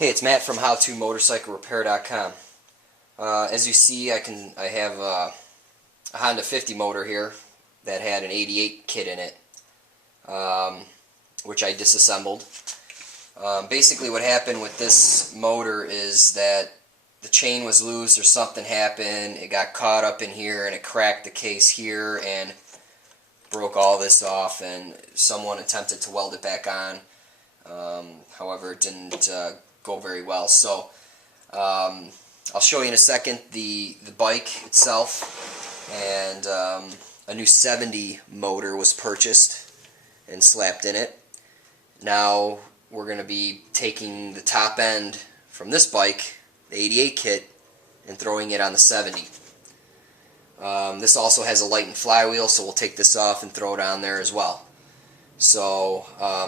Hey, it's Matt from HowToMotorcycleRepair.com. As you see, I have a Honda 50 motor here that had an 88 kit in it, which I disassembled. Basically what happened with this motor is that the chain was loose or something happened, it got caught up in here and it cracked the case here and broke all this off, and someone attempted to weld it back on. However, it didn't go very well. So I'll show you in a second the bike itself, and a new 70 motor was purchased and slapped in it. Now we're going to be taking the top end from this bike, the 88 kit, and throwing it on the 70. This also has a lightened flywheel, so we'll take this off and throw it on there as well. So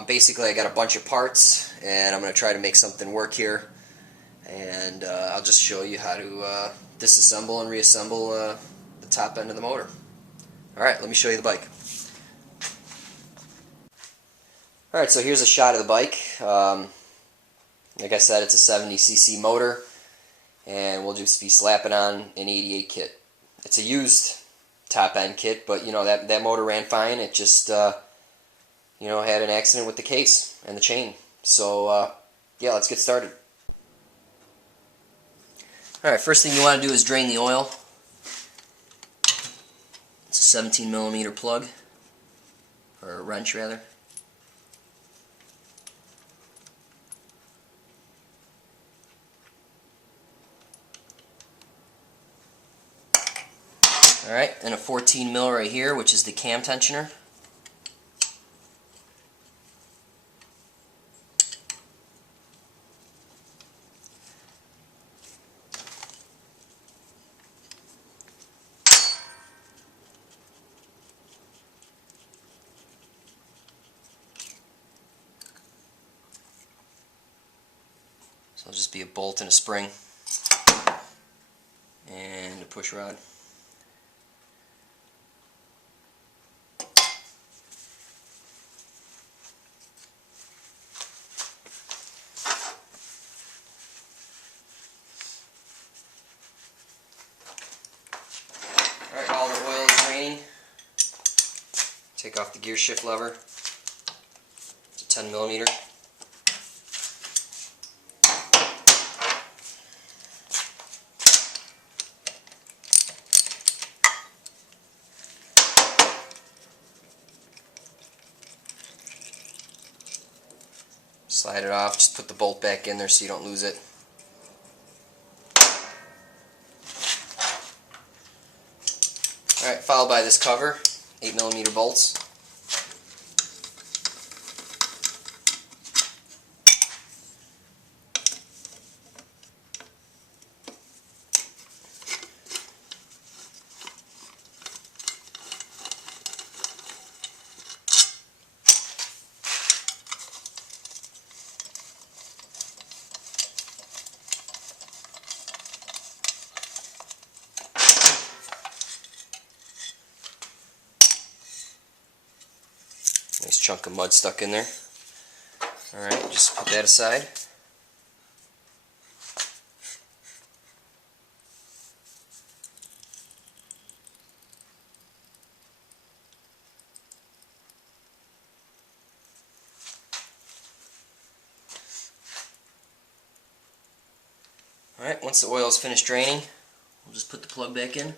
basically I got a bunch of parts and I'm going to try to make something work here, and I'll just show you how to disassemble and reassemble the top end of the motor. Alright, let me show you the bike. Alright, so here's a shot of the bike. Like I said, it's a 70cc motor, and we'll just be slapping on an 88 kit. It's a used top end kit, but you know that motor ran fine. It just you know, had an accident with the case and the chain. So yeah, let's get started. Alright, first thing you want to do is drain the oil. It's a 17mm plug, or a wrench rather. Alright, and a 14mm right here, which is the cam tensioner. So it'll just be a bolt and a spring and a push rod. Alright, all the oil is draining. Take off the gear shift lever. It's a 10mm. Slide it off, just put the bolt back in there so you don't lose it. Alright, followed by this cover, 8mm bolts. Nice chunk of mud stuck in there. Alright, just put that aside. Alright, once the oil is finished draining, we'll just put the plug back in.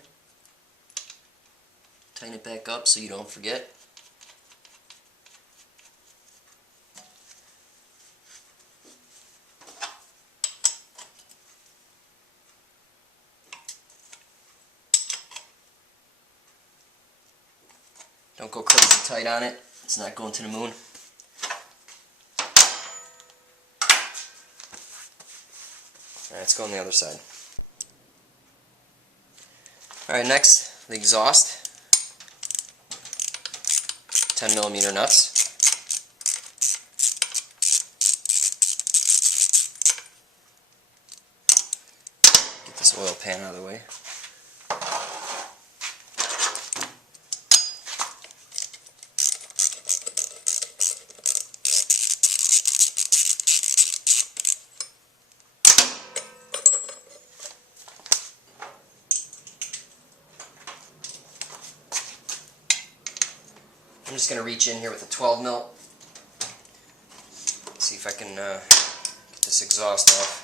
Tighten it back up so you don't forget. Don't go crazy tight on it, it's not going to the moon. Alright, let's go on the other side. Alright, next, the exhaust. 10mm nuts. Get this oil pan out of the way. I'm just going to reach in here with a 12 mil. See if I can get this exhaust off.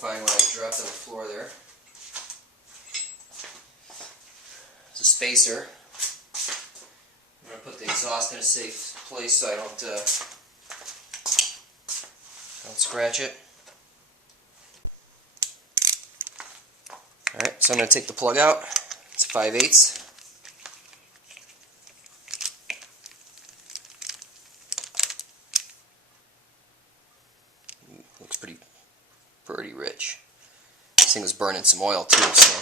Find what I dropped on the floor there. It's a spacer. I'm going to put the exhaust in a safe place so I don't scratch it. Alright, so I'm going to take the plug out. It's 5/8. Looks pretty rich. This thing was burning some oil too, so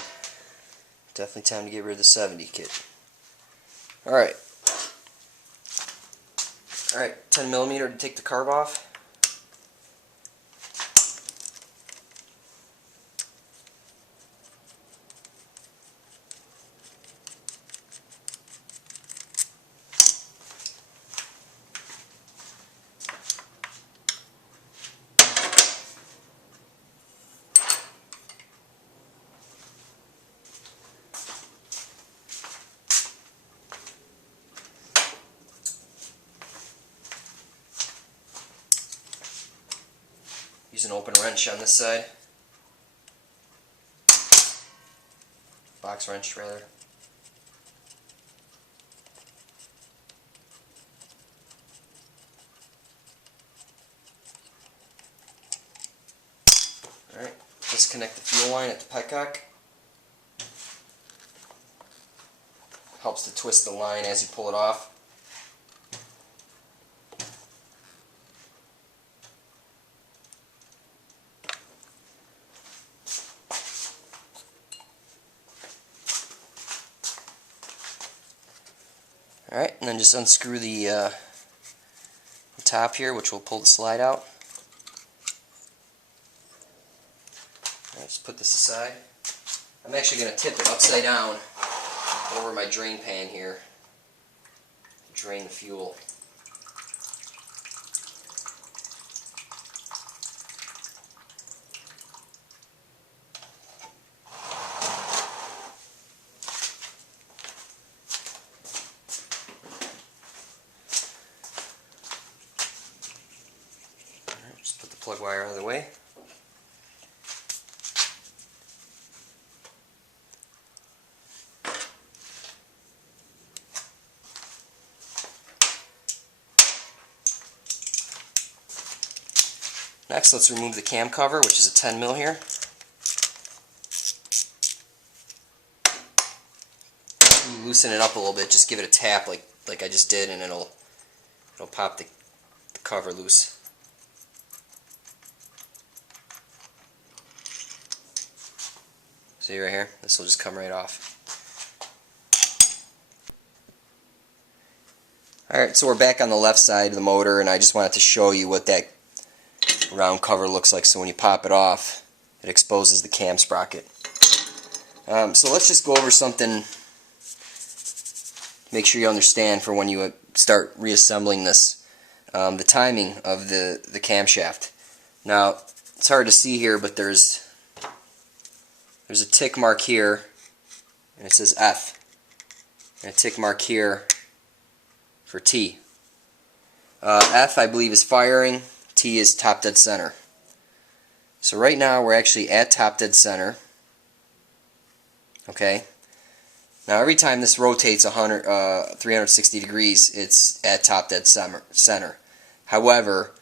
definitely time to get rid of the 70 kit. Alright, 10 millimeter to take the carb off. Use an open wrench on this side. Box wrench, rather. Alright, disconnect the fuel line at the petcock. Helps to twist the line as you pull it off. Alright, and then just unscrew the top here, which will pull the slide out. Alright, just put this aside. I'm actually going to tip it upside down over my drain pan here. Drain the fuel. Just put the plug wire out of the way. Next, let's remove the cam cover, which is a 10 mil here. You loosen it up a little bit, just give it a tap like I just did, and it'll pop the cover loose. See right here? This will just come right off. Alright, so we're back on the left side of the motor, and I just wanted to show you what that round cover looks like. So when you pop it off, it exposes the cam sprocket. So let's just go over something, make sure you understand for when you start reassembling this, the timing of the camshaft. Now, it's hard to see here, but there's a tick mark here, and it says F, and a tick mark here for T. F, I believe, is firing. T is top dead center. So right now we're actually at top dead center. Okay. Now every time this rotates 360 degrees, it's at top dead center. However,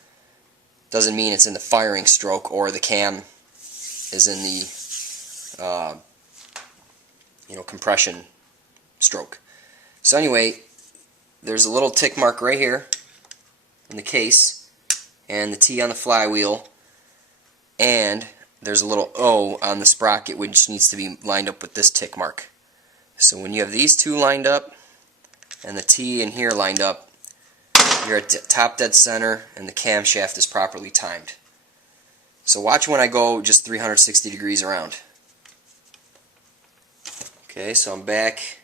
doesn't mean it's in the firing stroke or the cam is in the compression stroke. So anyway, there's a little tick mark right here in the case, and the T on the flywheel, and there's a little O on the sprocket, which needs to be lined up with this tick mark. So when you have these two lined up and the T in here lined up, you're at top dead center and the camshaft is properly timed. So watch when I go just 360 degrees around. Okay, so I'm back.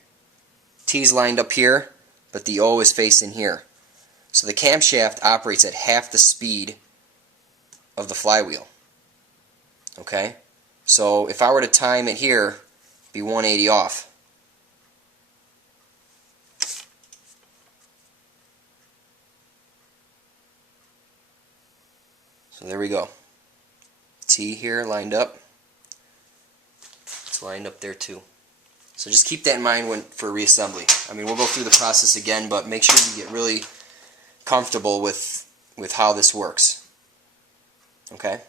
T's lined up here, but the O is facing here. So the camshaft operates at half the speed of the flywheel. Okay, so if I were to time it here, it'd be 180 off. So there we go. T here lined up. It's lined up there too. So just keep that in mind for reassembly. I mean, we'll go through the process again, but make sure you get really comfortable with how this works. Okay?